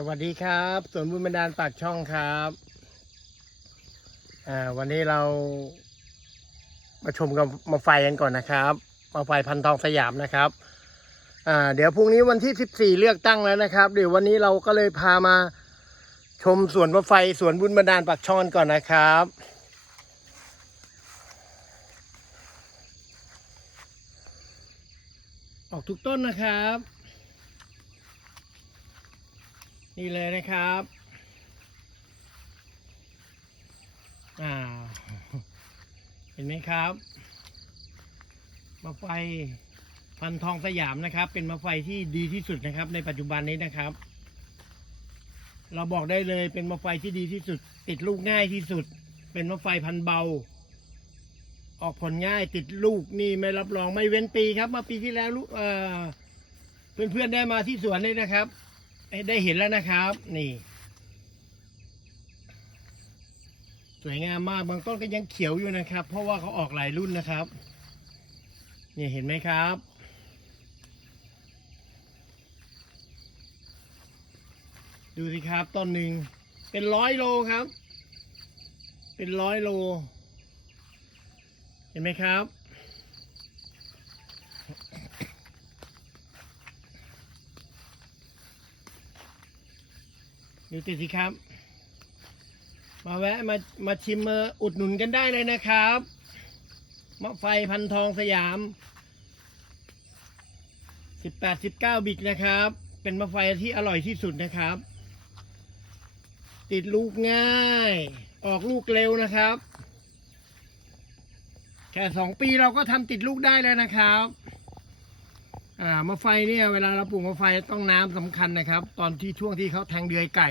สวัสดีครับสวนบุญบันดาลปากช่องครับอ่าวันนี้เรามาชมกับมาไฟกันก่อนนะครับมาไฟพันทองสยามนะครับอ่าเดี๋ยวพรุ่งนี้วันที่14เลือกตั้งแล้วนะครับ เดี๋ยววันนี้เราก็เลยพามาชมสวนมะไฟสวนบุญบันดาลปากช่องกันก่อนนะครับออกทุกต้นนะครับ นี่เลยนะครับ อ่า เห็นไหมครับมะไฟพันทองสยามนะครับ เป็นมะไฟที่ดีที่สุดนะครับ ในปัจจุบันนี้นะครับ เราบอกได้เลยเป็นมะไฟที่ดีที่สุด ติดลูกง่ายที่สุด เป็นมะไฟพันเบา ออกผลง่ายติดลูกนี่ไม่รับรองไม่เว้นปีครับเมื่อปีที่แล้วลูกเออเพื่อนๆได้มาที่สวนเลยนะครับ ได้เห็นแล้วนะครับ นี่ สวยงามมากบางต้นก็ยังเขียวอยู่นะครับ เพราะว่าเขาออกหลายรุ่นนะครับนี่เห็นไหมครับดูสิครับต้นหนึ่งเป็นร้อยโลครับ เป็นร้อยโล เห็นไหมครับ ดูติดสิครับ มาแวะมามาชิมมาอุดหนุนกันได้เลยนะครับมะไฟพันทองสยามสิบแปดสิบเก้าบิกนะครับ เป็นมะไฟที่อร่อยที่สุดนะครับ ติดลูกง่าย ออกลูกเร็วนะครับ แค่สองปีเราก็ทำติดลูกได้แล้วนะครับ มะไฟเนี่ยเวลาเราปลูกมะไฟต้องน้ำสำคัญนะครับ ตอนที่ช่วงที่เขาแทงเดือยไก่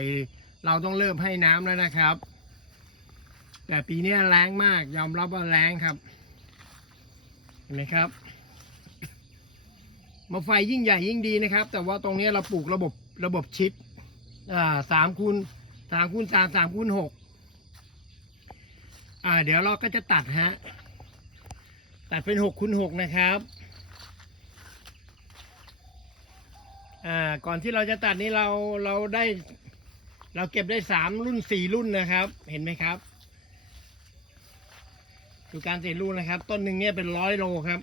เราต้องเริ่มให้น้ำแล้วนะครับ แต่ปีนี้แรงมากยอมรับว่าแรงครับเห็นไหมครับมะไฟยิ่งใหญ่ยิ่งดีนะครับ แต่ว่าตรงนี้เราปลูกระบบระบบชิดอ่าสามคูณสามคูณสามสามคูณหกอ่าเดี๋ยวเราก็จะตัดฮะตัดเป็นหกคูณหกนะครับ อ่าก่อนที่เราจะตัดนี้เราเราได้ เราเก็บได้สามรุ่นสี่รุ่นนะครับ เห็นไหมครับดูการเสียรุ่นนะครับ ต้นหนึ่งเนี่ยเป็นร้อยโลครับ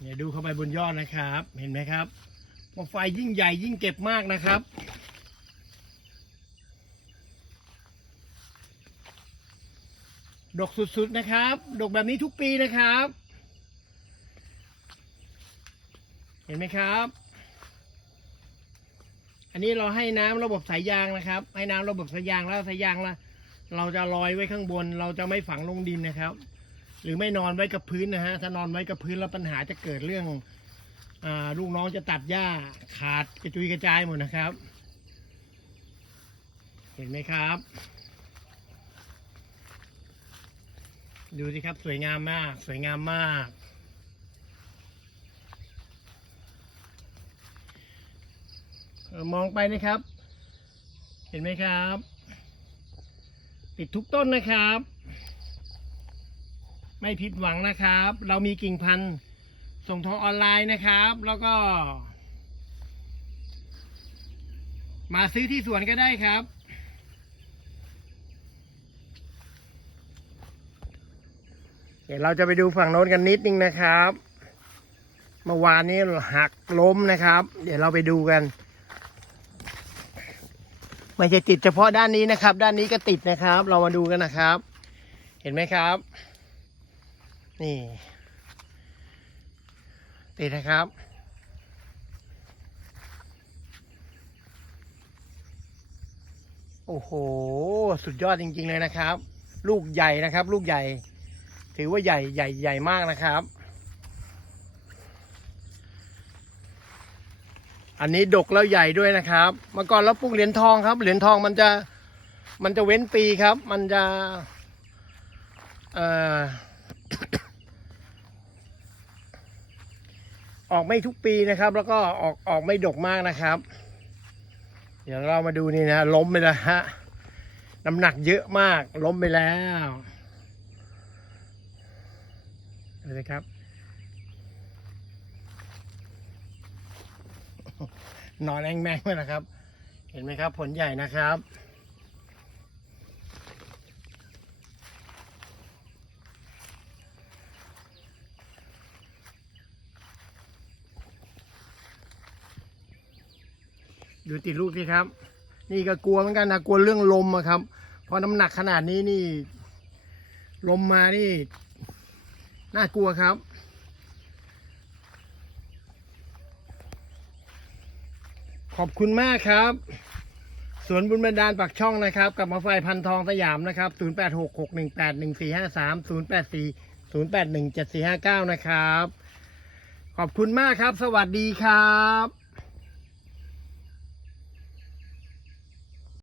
เดี๋ยวดูเข้าไปบนยอดนะครับ เห็นไหมครับว่าไฟยิ่งใหญ่ยิ่งเก็บมากนะครับดกสุดๆนะครับ ดกแบบนี้ทุกปีนะครับ เห็นไหมครับ อันนี้เราให้น้ำระบบสายยางนะครับ ให้น้ำระบบสายยางแล้วสายยางละเราจะลอยไว้ข้างบน เราจะไม่ฝังลงดินนะครับ หรือไม่นอนไว้กับพื้นนะฮะถ้านอนไว้กับพื้นแล้วปัญหาจะเกิดเรื่องอลูกน้องจะตัดหญ้าขาดกระจุยกระจายหมดนะครับ เห็นไหมครับ ดูสิครับสวยงามมาก สวยงามมาก เอ่อ มองไปนะครับ เห็นไหมครับ ติดทุกต้นนะครับ ไม่ผิดหวังนะครับ เรามีกิ่งพันธุ์ส่งทางออนไลน์นะครับ แล้วก็ มาซื้อที่สวนก็ได้ครับเดี๋ยวเราจะไปดูฝั่งโน้นกันนิดนึงนะครับ เมื่อวานนี้หักล้มนะครับ เดี๋ยวเราไปดูกัน ไม่ใช่ติดเฉพาะด้านนี้นะครับ ด้านนี้ก็ติดนะครับ เรามาดูกันนะครับ เห็นไหมครับ นี่ ติดนะครับโอ้โห สุดยอดจริง ๆ เลยนะครับ ลูกใหญ่นะครับ ลูกใหญ่ ถือว่าใหญ่ใหญ่ใหญ่มากนะครับ อันนี้ดกแล้วใหญ่ด้วยนะครับ เมื่อก่อนเราปลูกเหรียญทองครับ เหรียญทองมันจะมันจะเว้นปีครับ มันจะออกไม่ทุกปีนะครับ แล้วก็ออกออกไม่ดกมากนะครับ เดี๋ยวเรามาดูนี่นะล้มไปแล้วฮะน้ำหนักเยอะมากล้มไปแล้วดูสิครับ นอนแองแมงเลยนะครับ เห็นไหมครับ ผลใหญ่นะครับดูติดลูกสิครับ นี่ก็กลัวเหมือนกันนะกลัวเรื่องลมอะครับ เพราะน้ำหนักขนาดนี้นี่ ลมมานี่ น่ากลัวครับ ขอบคุณมากครับ สวนบุญบันดาลปักช่องนะครับ กับมาไฟพันทองสยามนะครับ 0866181453 084 081 7459 นะครับ ขอบคุณมากครับ สวัสดีครับ